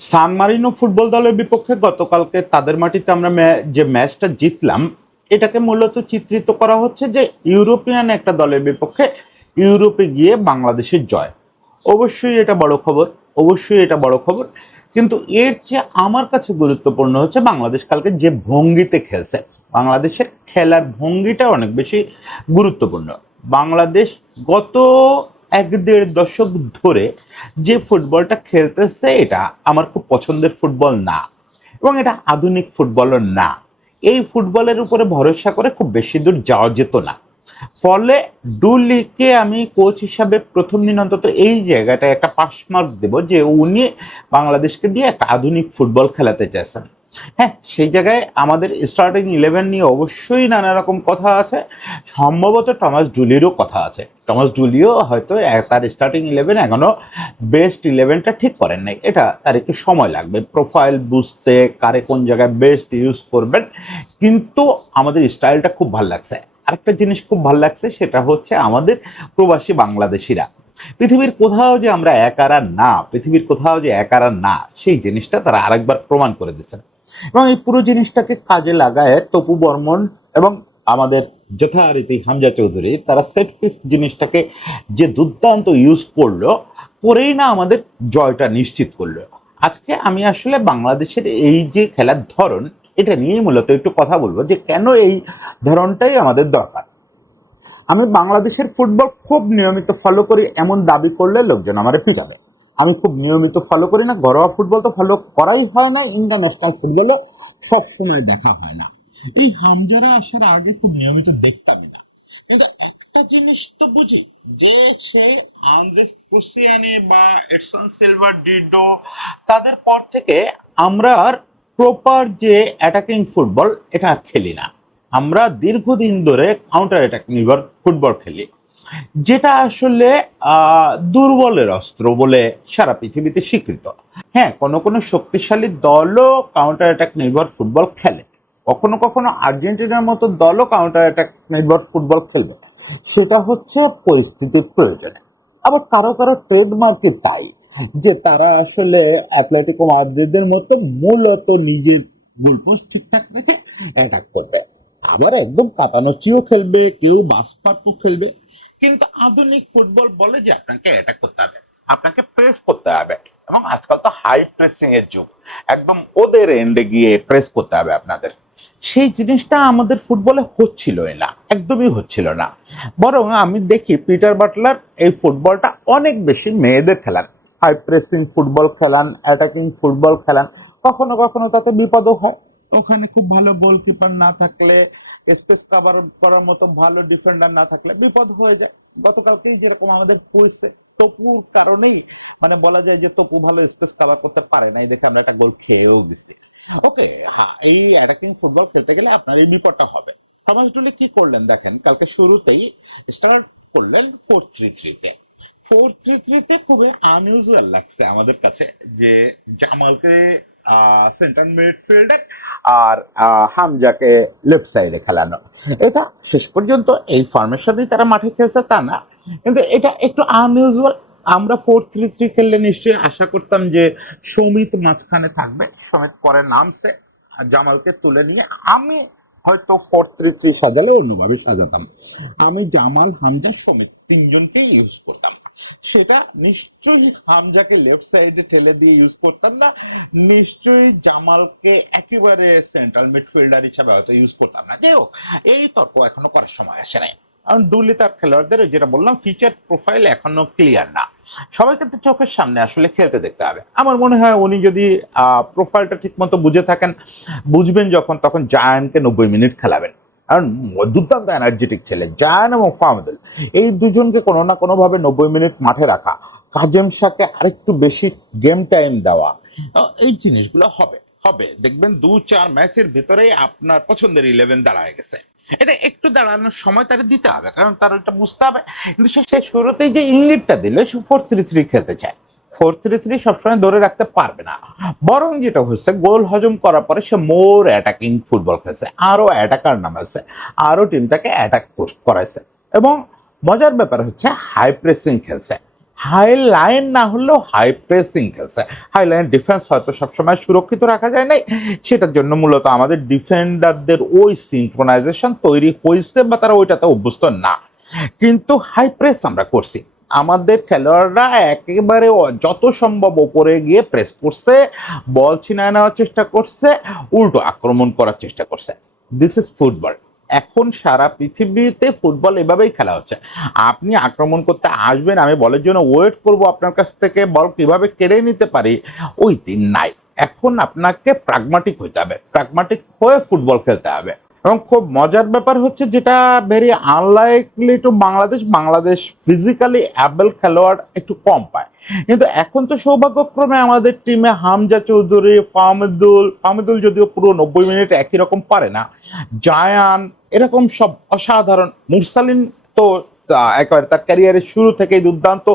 সান Marino football দলের বিপক্ষে গতকালকে তাদের মাটিতে আমরা যে ম্যাচটা জিতলাম, এটাকে মূলত চিত্রিত করা হচ্ছে যে ইউরোপিয়ান একটা দলের বিপক্ষে ইউরোপে গিয়ে বাংলাদেশের জয়। অবশ্যই এটা বড় খবর, অবশ্যই এটা বড় খবর। কিন্তু এর চেয়ে আমার কাছে গুরুত্বপূর্ণ হচ্ছে বাংলাদেশ কালকে যে ভঙ্গিতে খেলছে, বাংলাদেশের খেলার ভঙ্গিটা অনেক বেশি গুরুত্বপূর্ণ। বাংলাদেশ গত ১-১.৫ দশক ধরে যে ফুটবলটা খেলতেছে এটা আমার খুব পছন্দের ফুটবল না, এবং এটা আধুনিক ফুটবলও না। এই ফুটবলের উপরে ভরসা করে খুব বেশি দূর যাওয়া যেত না। ফলে ডুলিকে আমি কোচ হিসাবে প্রথম দিন অন্তত এই জায়গাটায় একটা পাস মার্ক দেব যে উনি বাংলাদেশকে দিয়ে একটা আধুনিক ফুটবল খেলাতে চাইছেন। হ্যাঁ, সেই জায়গায় আমাদের স্টার্টিং 11 নিয়ে অবশ্যই নানা রকম কথা আছে। সম্ভবত টমাস ডুলিরও কথা আছে। টমাস ডুলিও হয়তো তার স্টার্টিং 11 এখনো বেস্ট 11টা ঠিক করেন নাই। এটা তার একটু সময় লাগবে প্রোফাইল বুঝতে, কারে কোন জায়গায় বেস্ট ইউজ করবেন। কিন্তু আমাদের স্টাইলটা খুব ভালো লাগছে। আরেকটা জিনিস খুব ভালো লাগছে, সেটা হচ্ছে আমাদের প্রবাসী বাংলাদেশিরা পৃথিবীর কোথাও যে আমরা একারা না, পৃথিবীর কোথাও যে একারা না, সেই জিনিসটা তারা আরেকবার প্রমাণ করে দিচ্ছেন। এবং এই পুরো জিনিসটাকে কাজে লাগায় তপু বর্মন এবং আমাদের যথারীতি হামজা চৌধুরী তারা সেট পিস জিনিসটাকে যে দুর্দান্ত ইউজ করলো, করেই না আমাদের জয়টা নিশ্চিত করলো। আজকে আমি আসলে বাংলাদেশের এই যে খেলার ধরন, এটা নিয়েই মূলত একটু কথা বলবো যে কেন এই ধরনটাই আমাদের দরকার। আমি বাংলাদেশের ফুটবল খুব নিয়মিত ফলো করি এমন দাবি করলে লোকজন আমারে পিটাবে। আমি খুব নিয়মিত ফলো করি না, ঘরোয়া ফুটবল তো ফলো করাই হয় না, ইন্টারন্যাশনাল ফুটবলও সবসময় দেখা হয় না। এই হামজারা আসার আগে খুব নিয়মিত দেখতামই না। কিন্তু একটা জিনিস তো বুঝি যে সে আন্দ্রেস ক্রুসিয়ানি বা এডসন সিলভার ডিডো, তাদের পর থেকে আমরা আর প্রপার যে অ্যাটাকিং ফুটবল এটা আর খেলি না। আমরা দীর্ঘদিন ধরে কাউন্টার অ্যাটাক নির্ভর ফুটবল খেলি, যেটা আসলে দুর্বলের অস্ত্র বলে সারা পৃথিবীতে স্বীকৃত। হ্যাঁ, কোনো কোনো শক্তিশালী দলও কাউন্টার অ্যাটাক নির্ভর ফুটবল খেলে, কখনো কখনো আর্জেন্টিনার মতো দলও কাউন্টার অ্যাটাক নির্ভর ফুটবল খেলবে, সেটা হচ্ছে পরিস্থিতির প্রয়োজনে। আবার কারো কারো ট্রেডমার্কে তাই, যে তারা আসলে অ্যাটলেটিকো মাদ্রিদের মতো মূলত নিজের গোলপোস্ট ঠিকঠাক রেখে অ্যাটাক করবে, আবার একদম কাতানোচিও খেলবে, কেউ বাসপার্কও খেলবে। কিন্তু আধুনিক ফুটবল বলে যে আপনাকে অ্যাটাক করতে হবে, আপনাকে প্রেস করতে হবে, এবং আজকাল তো হাই প্রেসিং এর যুগ, একদম ওদের এন্ডে গিয়ে প্রেস করতে হবে আপনাদের। সেই জিনিসটা আমাদের ফুটবলে হচ্ছিলই না, একদমই হচ্ছিল না। বরং আমি দেখি পিটার বাটলার এই ফুটবলটা অনেক বেশি মেয়েদের খেলান, হাই প্রেসিং ফুটবল খেলান, অ্যাটাকিং ফুটবল খেলান। কখনো কখনো তাতে বিপদও হয়, ওখানে খুব ভালো গোলকিপার না থাকলে, স্পেস কভার করার মতো ভালো ডিফেন্ডার না থাকলে বিপদ হয়ে যায়। গতকালকেই যেরকম আমাদের পরিস্থিতি, তপুর কারণেই মানে বলা যায় যে তপু ভালো স্পেস কভার করতে পারে না, এই দেখে আমরা একটা গোল খেয়েও দিচ্ছি। ওকে, হ্যাঁ, এই অ্যাটাকিং ফুটবল খেলতে গেলে আপনার এই বিপদটা হবে। টমাস ডুলি কি করলেন দেখেন, কালকে শুরুতেই স্টার্ট করলেন 4-3-3 তে। 4-3-3 তে খুবই আনইউজুয়াল লাগছে আমাদের কাছে যে জামালকে সেন্টার মিডফিল্ডে আর হামজাকে লেফট সাইডে খেলানো। এটা শেষ পর্যন্ত এই ফরমেশনেই তারা মাঠে খেলছে তা না, কিন্তু এটা একটু আনইউজুয়াল। আমরা 4-3-3 খেললে নিশ্চয়ই আশা করতাম যে সমিত মাঝখানে থাকবে, সমিত পরে নামছে, জামালকে তুলে নিয়ে আমি হয়তো 4-3-3 সাজালে অন্যভাবে সাজাতাম। আমি জামাল, হামজা, সমিত তিনজনকে ইউজ করতাম। সেটা নিশ্চয়ই হামজাকে লেফট সাইডে ঠেলে দিয়ে ইউজ করতাম না, নিশ্চয়ই জামালকে একেবারে সেন্ট্রাল মিডফিল্ডার হিসাবে হয়তো ইউজ করতাম না। যাই হোক, এই তর্ক এখনো করার সময় আসে নাই, কারণ ডুলি তার খেলোয়াড়দের যেটা বললাম ফিচার প্রোফাইল এখনো ক্লিয়ার না। সবাইকে তো চোখের সামনে আসলে খেলতে দেখতে হবে। আমার মনে হয় উনি যদি প্রোফাইলটা ঠিক মতো বুঝে থাকেন, বুঝবেন যখন, তখন জায়ানকে 90 মিনিট খেলাবেন। কারণ দুর্দান্ত এনার্জেটিক ছেলে জায়ান এবং ফাহমিদুল, এই দুজনকে কোনো না কোনোভাবে 90 মিনিট মাঠে রাখা, কাজেম শাহকে আরেকটু বেশি গেম টাইম দেওয়া, এই জিনিসগুলো হবে হবে দেখবেন 2-4 ম্যাচের ভিতরেই আপনার পছন্দের 11 দাঁড়ায় গেছে। এটা একটু দাঁড়ানোর সময় তারা দিতে হবে, কারণ তার এটা বুঝতে হবে। কিন্তু সে শুরুতেই যে ইঙ্গিতটা দিল সে 4-3-3 খেলতে চায়, 4-3-3 সবসময় ধরে রাখতে পারবে না। বরং যেটা হচ্ছে গোল হজম করার পরে সে মোর অ্যাটাকিং ফুটবল খেলছে, আরো অ্যাটাকার নামাচ্ছে, আরো টিমটাকে অ্যাটাক করাইছে, এবং মজার ব্যাপার হচ্ছে হাই প্রেসিং খেলছে। হাই লাইন না হলেও হাই প্রেসিং খেলছে। হাই লাইন ডিফেন্স হয়তো সবসময় সুরক্ষিত রাখা যায় নাই, সেটার জন্য মূলত আমাদের ডিফেন্ডারদের ওই সিনক্রোনাইজেশন তৈরি হয়েছে বা তারা ওইটাতে অভ্যস্ত না, কিন্তু হাই প্রেস আমরা করছি। আমাদের খেলোয়াড়রা একেবারে যত সম্ভব ওপরে গিয়ে প্রেস করছে, বল ছিনায় নেওয়ার চেষ্টা করছে, উল্টো আক্রমণ করার চেষ্টা করছে। This is football. এখন সারা পৃথিবীতে ফুটবল এভাবেই খেলা হচ্ছে। আপনি আক্রমণ করতে আসবেন, আমি বলের জন্য ওয়েট করব আপনার কাছ থেকে, বল কিভাবে কেড়ে নিতে পারি, ওই দিন নাই। এখন আপনাকে প্রাগমাটিক হইতে হবে, প্রাগমাটিক হয়ে ফুটবল খেলতে হবে। এবং খুব মজার ব্যাপার হচ্ছে, যেটা very unlikely to Bangladesh, Bangladesh physically able খেলোয়াড় একটু কম পায়, কিন্তু এখন তো সৌভাগ্যক্রমে আমাদের টিমে হামজা চৌধুরী, ফাহমিদুল যদিও পুরো 90 মিনিট একই রকম পারে না, জায়ান, এরকম সব অসাধারণ, মুরসালিন তো একেবারে তার ক্যারিয়ারের শুরু থেকেই দুর্দান্ত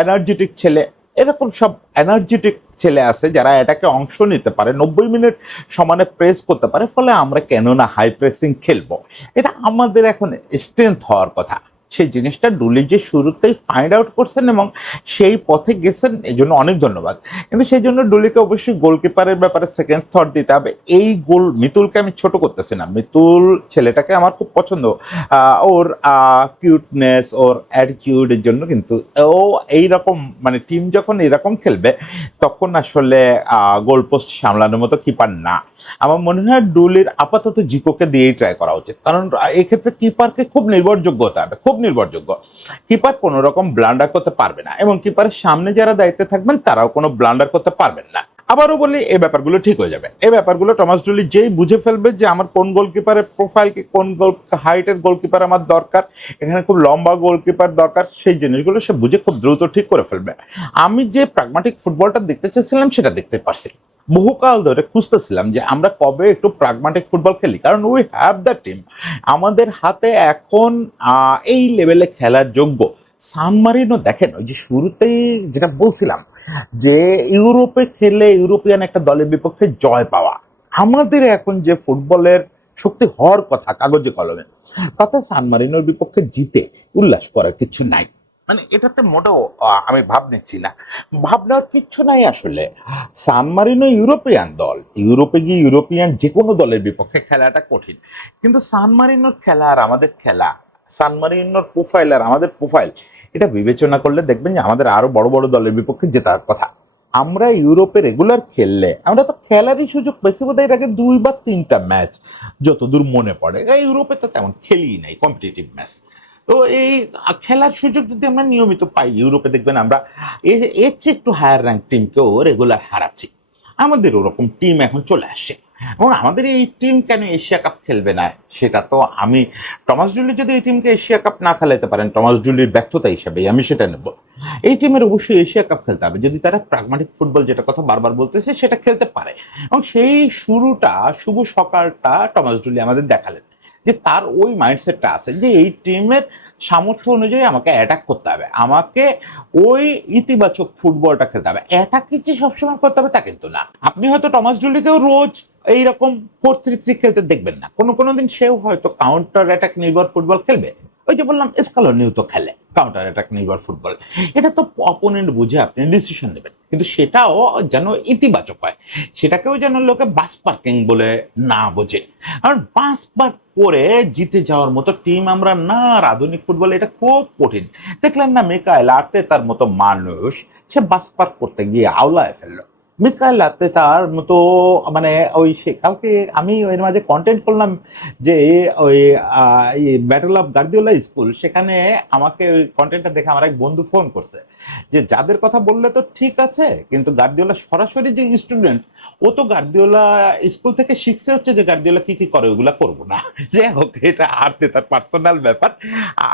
এনার্জেটিক ছেলে, এরকম সব এনার্জেটিক ছেলে আছে যারা এটাকে অংশ নিতে পারে, 90 মিনিট সমানে প্রেস করতে পারে। ফলে আমরা কেন না হাই প্রেসিং খেলবো, এটা আমাদের এখন স্ট্রেংথ হওয়ার কথা। সেই জিনিসটা ডুলি যে শুরুতেই ফাইন্ড আউট করছেন এবং সেই পথে গেছেন, এই জন্য অনেক ধন্যবাদ। কিন্তু সেই জন্য ডুলিকে অবশ্যই গোলকিপারের ব্যাপারে সেকেন্ড থট দিতে হবে। এই গোল, মিতুলকে আমি ছোট করতেছি না, মিতুল ছেলেটাকে আমার খুব পছন্দ, ওর কিউটনেস, ওর অ্যাটিটিউডের জন্য, কিন্তু ও এইরকম মানে টিম যখন এরকম খেলবে তখন আসলে গোল পোস্ট সামলানোর মতো কিপার না। আমার মনে হয় ডুলির আপাতত জিকোকে দিয়েই ট্রাই করা উচিত, কারণ এক্ষেত্রে কিপারকে খুব নির্ভরযোগ্য হতে হবে, খুব নির্ভরযোগ্য। কিপার কোনো রকম ব্লান্ডার করতে পারবে না, এবং কিপারের সামনে যারা দায়িত্বে থাকবেন তারাও কোনো ব্লান্ডার করতে পারবেন না। আবারও বলি, এই ব্যাপারগুলো ঠিক হয়ে যাবে। এই ব্যাপারগুলো টমাস ডুলি যেই বুঝে ফেলবে যে আমার কোন গোলকিপারের প্রোফাইল কি, কোন গোল হাইটের গোলকিপার আমার দরকার, এখানে খুব লম্বা গোলকিপার দরকার, সেই জিনিসগুলো সে বুঝে খুব দ্রুত ঠিক করে ফেলবে। আমি যে প্রাগমাটিক ফুটবলটা দেখতে চেয়েছিলাম সেটা দেখতে পারছি। বহুকাল ধরে খুঁজতেছিলাম যে আমরা কবে একটু প্রাগমাটিক ফুটবল খেলি, কারণ উই হ্যাভ দ্য টিম। আমাদের হাতে এখন এই লেভেলে খেলার যোগ্য সান মারিনো, দেখেন ওই যে শুরুতেই যেটা বলছিলাম যে ইউরোপে খেলে ইউরোপিয়ান একটা দলের বিপক্ষে জয় পাওয়া, আমাদের এখন যে ফুটবলের শক্তি হওয়ার কথা কাগজে কলমে, তাতে সান মারিনোর বিপক্ষে জিতে উল্লাস করার কিছু নাই। মানে এটাতে মোটেও আমি ভাব নিচ্ছি না, ভাবনার কিচ্ছু নাই আসলে। সান মারিনো ইউরোপিয়ান দল, ইউরোপে গিয়ে ইউরোপিয়ান যে কোনো দলের বিপক্ষে খেলাটা কঠিন, কিন্তু সান মারিনোর খেলা আর আমাদের খেলা, সান মারিনোর প্রোফাইল আর আমাদের প্রোফাইল, এটা বিবেচনা করলে দেখবেন যে আমাদের আরো বড় বড় দলের বিপক্ষে জেতার কথা। আমরা ইউরোপে রেগুলার খেললে আমরা তো খেলারই সুযোগ পেয়েছি বোধহয় এর আগে 2 বা 3টা ম্যাচ, যতদূর মনে পড়ে। ইউরোপে তো তেমন খেলি নাই কম্পিটিটিভ ম্যাচ। তো এই খেলার সুযোগ যদি আমরা নিয়মিত পাই, ইউরোপে দেখবেন আমরা এর চেয়ে একটু হায়ার র্যাঙ্ক টিমকেও রেগুলার হারাচ্ছি। আমাদের ওরকম টিম এখন চলে আসছে, এবং আমাদের এই টিম কেন এশিয়া কাপ খেলবে না, সেটা তো আমি, টমাস জুলি যদি এই টিমকে এশিয়া কাপ না খেলাতে পারেন, টমাস জুলির ব্যর্থতা হিসাবে আমি সেটা নেব। এই টিমের অবশ্যই এশিয়া কাপ খেলতে হবে যদি তারা প্রাগমাটিক ফুটবল, যেটা কথা বারবার বলতেছে, সেটা খেলতে পারে। এবং সেই শুরুটা, শুভ সকালটা টমাস জুলি আমাদের দেখালেন যে তার ওই মাইন্ডসেটটা আছে যে এই টিমের সামর্থ্য অনুযায়ী আমাকে অ্যাটাক করতে হবে, আমাকে ওই ইতিবাচক ফুটবলটা খেলতে হবে। অ্যাটাক যে সবসময় করতে হবে তা কিন্তু না। আপনি হয়তো টমাস জুলিকেও রোজ এইরকম 4-3-3 খেলতে দেখবেন না, কোনো কোনো দিন সেও হয়তো কাউন্টার অ্যাটাক নির্ভর ফুটবল খেলবে। ওই যে বললাম, স্কালোনিও তো খেলে কাউন্টার অ্যাটাক নির্ভর ফুটবল। এটা তো অপোনেন্ট বুঝে আপনি ডিসিশন নেবেন, কিন্তু সেটাও যেন ইতিবাচক হয়, সেটাকেও যেন লোকে বাস পার্কিং বলে না বোঝে। আর বাস পার্ক করে জিতে যাওয়ার মতো টিম আমরা না, আর আধুনিক ফুটবল এটা খুব কঠিন। দেখলেন না মিকায়েল আর্তেতার মতো মানুষ, সে বাস পার্ক করতে গিয়ে আওলায় ফেললো। মিকায়েল আর্তেতার মতো, মানে ওই সে কালকে আমি এর মাঝে কন্টেন্ট করলাম যে ওই ব্যাটল অফ গার্দিওলা স্কুল, সেখানে আমাকে ওই কন্টেন্টটা দেখে আমার এক বন্ধু ফোন করছে যে যাদের কথা বললে তো ঠিক আছে, কিন্তু গার্দিওলা সরাসরি যে স্টুডেন্ট, ও তো গার্দিওলা স্কুল থেকে শিখছে হচ্ছে যে গার্দিওলা কি কি করে ওগুলা করবো না। যাই হোক, এটা আর্তেতার পার্সোনাল ব্যাপার।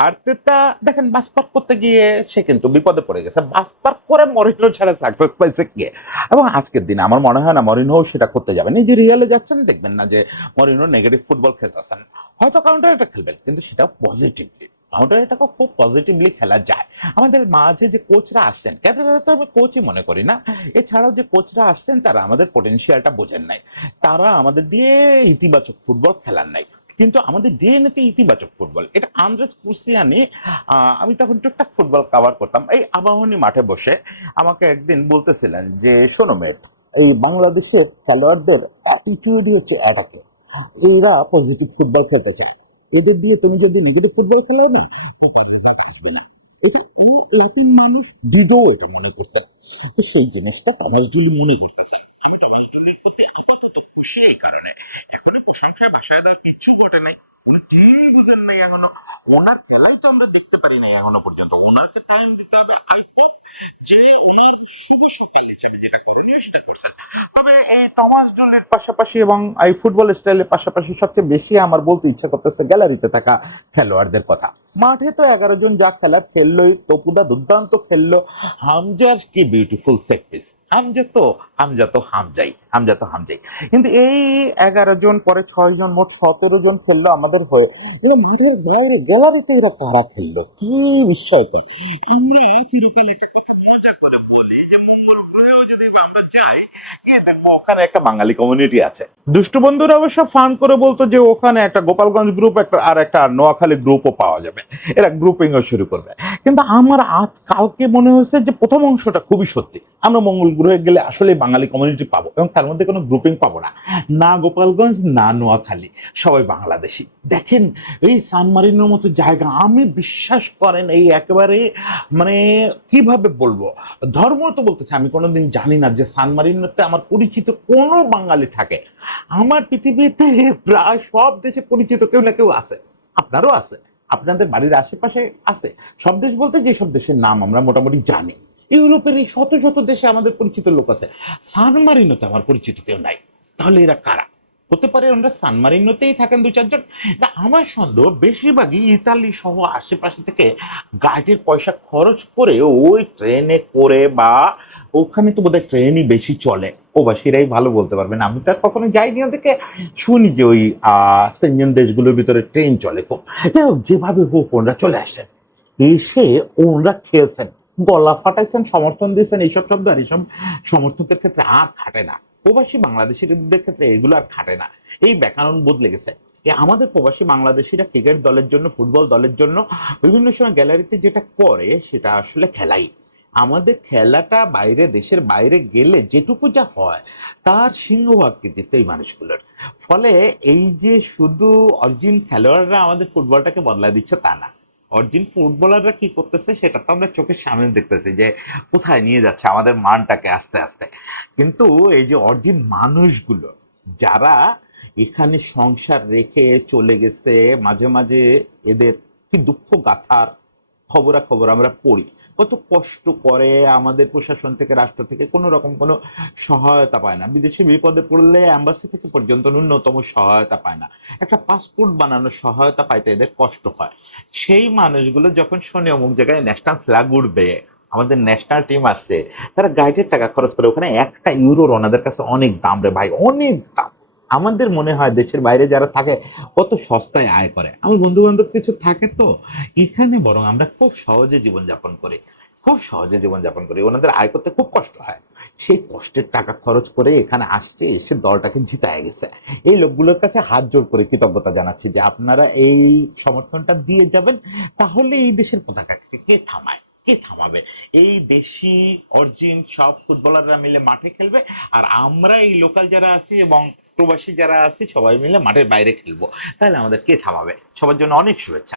আর্তেতা দেখেন বাস পার্ক করতে গিয়ে সে কিন্তু বিপদে পড়ে গেছে, বাস পার্ক করে মরিনো ছাড়া সাকসেস পাইছে কে? এবং আজকের দিনে আমার মনে হয় না মরিনো সেটা করতে যাবেন। এই যে রিয়ালে যাচ্ছেন, দেখবেন না যে মরিনো নেগেটিভ ফুটবল খেলতেছেন, হয়তো কাউন্টার অ্যাটাক খেলবেন, কিন্তু সেটা পজিটিভলি, কাউন্টার অ্যাটাকও খুব পজিটিভলি খেলা যায়। আমাদের মাঝে যে কোচরা আসছেন, ক্যাপ্টেনরা তো আমি কোচই মনে করি না, এছাড়াও যে কোচরা আসছেন তারা আমাদের পটেনশিয়ালটা বোঝেন নাই, তারা আমাদের দিয়ে ইতিবাচক ফুটবল খেলার নাই। কিন্তু আমাদের ডিএনএ তে ইতিবাচক ফুটবল, এটা আন্দ্রেস ক্রুসিয়ানি। আমি তখন টুকটাক ফুটবল কভার করতাম, এই আবাহনী মাঠে বসে আমাকে একদিন বলতেছিলেন যে শোনো মেট, এই বাংলাদেশের খেলোয়াড়দের অ্যাটিটিউডই হচ্ছে অ্যাটাকে, এরা পজিটিভ ফুটবল খেলতে চায়, এদের দিয়ে তুমি যদি নেগেটিভ ফুটবল খেলাও না, ওটার রেজাল্ট আসবে না। এটা ও লাতিন মানুষ ডিডো এটা মনে করতে, তো সেই জিনিসটা টমাস জুলি মনে করতেছে। আমি টমাস জুলির প্রতি আপাতত খুশি এই কারণে, এখনো প্রশংসায় ভাষায় দেওয়ার কিচ্ছু ঘটে নাই, উনি টিমই বুঝেন নাই এখনো, ওনার খেলাই তো আমরা দেখতে পারি নাই এখনো পর্যন্ত, ওনাকে টাইম দিতে হবে। আই হোপ যে ওনার শুভ সকাল হিসেবে যেটা করণীয় সেটা করছেন। তবে এই টমাস জুলির পাশাপাশি এবং এই ফুটবল স্টাইলের পাশাপাশি সবচেয়ে বেশি আমার বলতে ইচ্ছা করতেছে গ্যালারিতে থাকা খেলোয়াড়দের কথা। মাঠে তো 11 জন যা খেলার খেললোই, তপুদা দুর্দান্ত খেললো, হামজার কি বিউটিফুল সেট পিস, হামজা তো হামজাই। কিন্তু এই 11 জন পরে 6 জন, মোট 17 জন খেললো আমাদের হয়ে। কিন্তু মাঠের বাইরে গ্যালারিতে এরা কারা খেললো, কি বিস্ময়কর। আমরা চিরকাল একটা কথা মজা করে বলি যে মঙ্গল গ্রহেও যদি আমরা যাই, দেখবো ওখানে একটা বাঙালি কমিউনিটি আছে। দুষ্টু বন্ধুরা অবশ্য ফান করে বলতো যে ওখানে একটা গোপালগঞ্জ গ্রুপ একটা আর একটা নোয়াখালী গ্রুপও পাওয়া যাবে, এরা গ্রুপিংও শুরু করবে। কিন্তু আমার আজ কালকে মনে হয়েছে যে প্রথম অংশটা খুবই সত্যি, আমরা মঙ্গল গ্রহে গেলে আসলে বাঙালি কমিউনিটি পাবো, এবং তার মধ্যে কোনো গ্রুপিং পাবো না, না গোপালগঞ্জ না নোয়াখালী, সবাই বাংলাদেশি। দেখেন এই সানমারিনোর মতো জায়গা, আমি বিশ্বাস করেন এই একেবারে মানে কিভাবে বলবো, ধর্ম তো বলতেছে, আমি কোনোদিন জানি না যে সান মারিনোতে আমার পরিচিত কোনো বাঙালি থাকে। আমার পৃথিবীতে প্রায় সব দেশে পরিচিত কেউ না কেউ আছে, আপনারও আছে, আপনাদের বাড়ির আশেপাশে আছে। সব দেশ বলতে যেসব দেশের নাম আমরা মোটামুটি জানি, ইউরোপের এই শত শত দেশে আমাদের পরিচিত লোক আছে, সান মারিনোতে আমার পরিচিত কেউ নাই। তাহলে এরা কারা হতে পারে? ওনারা সান মারিনোতেই থাকেন 2-4 জন। তা আমার সন্দেহ বেশিরভাগই ইতালি সহ আশেপাশে থেকে গাড়ির পয়সা খরচ করে ওই ট্রেনে করে, বা ওখানে তো বোধহয় ট্রেনই বেশি চলে, প্রবাসীরাই ভালো বলতে পারবেন, আমি তো আর কখনো যাইনি ওদিকে, শুনি যে ওই সেনজেন দেশগুলোর ভিতরে ট্রেন চলে খুব। যাই হোক, যেভাবে হোক ওনারা চলে আসছেন, এসে ওনারা খেলছেন, গলা ফাটাইছেন, সমর্থন দিয়েছেন, এইসব শব্দ আর এইসব সমর্থকের ক্ষেত্রে আর খাটে না, প্রবাসী বাংলাদেশিদের ক্ষেত্রে এগুলো আর খাটে না, এই ব্যাকরণ বদলে গেছে। আমাদের প্রবাসী বাংলাদেশিরা ক্রিকেট দলের জন্য, ফুটবল দলের জন্য বিভিন্ন সময় গ্যালারিতে যেটা করে সেটা আসলে খেলাই, আমাদের খেলাটা বাইরে, দেশের বাইরে গেলে যেটুকু যা হয় তার সিংহ আকৃতিতে এই মানুষগুলোর। ফলে এই যে শুধু অরিজিন খেলোয়াড়রা আমাদের ফুটবলটাকে বদলা দিচ্ছে তা না, অরিজিন ফুটবলাররা কি করতেছে সেটা তো আমরা চোখের সামনে দেখতেছি যে কোথায় নিয়ে যাচ্ছে আমাদের মানটাকে আস্তে আস্তে। কিন্তু এই যে অরিজিন মানুষগুলো যারা এখানে সংসার রেখে চলে গেছে, মাঝে মাঝে এদের কি দুঃখ গাথার খবরাখবর আমরা পড়ি, কত কষ্ট করে, আমাদের প্রশাসন থেকে, রাষ্ট্র থেকে কোনো রকম কোনো সহায়তা পায় না, বিদেশে বিপদে পড়লে অ্যাম্বাসি থেকে পর্যন্ত ন্যূনতম সহায়তা পায় না, একটা পাসপোর্ট বানানোর সহায়তা পাইতে এদের কষ্ট হয়। সেই মানুষগুলো যখন শোনে অমুক জায়গায় ন্যাশনাল ফ্ল্যাগ উঠবে, আমাদের ন্যাশনাল টিম আসছে, তারা গাইডের টাকা খরচ করে, ওখানে একটা ইউরোর ওনাদের কাছে অনেক দাম রে ভাই, অনেক দাম। আমাদের মনে হয় দেশের বাইরে যারা থাকে কত সস্তায় আয় করে, আমার বন্ধু বান্ধব কিছু থাকে তো এখানে, বরং আমরা খুব সহজে জীবনযাপন করি, খুব সহজে জীবনযাপন করি, ওনাদের আয় করতে খুব কষ্ট হয়, সেই কষ্টের টাকা খরচ করে এখানে আসছে, এসে দলটাকে জিতায় গেছে। এই লোকগুলোর কাছে হাত জোর করে কৃতজ্ঞতা জানাচ্ছি যে আপনারা এই সমর্থনটা দিয়ে যাবেন, তাহলে এই দেশের পতাকাকে কে থামায়, কে থামাবে? এই দেশি অরিজিন সব ফুটবলাররা মিলে মাঠে খেলবে, আর আমরা এই লোকাল যারা আছি এবং প্রবাসী যারা আছি সবাই মিলে মাঠের বাইরে খেলবো, তাহলে আমাদের কে থামাবে? সবার জন্য অনেক শুভেচ্ছা।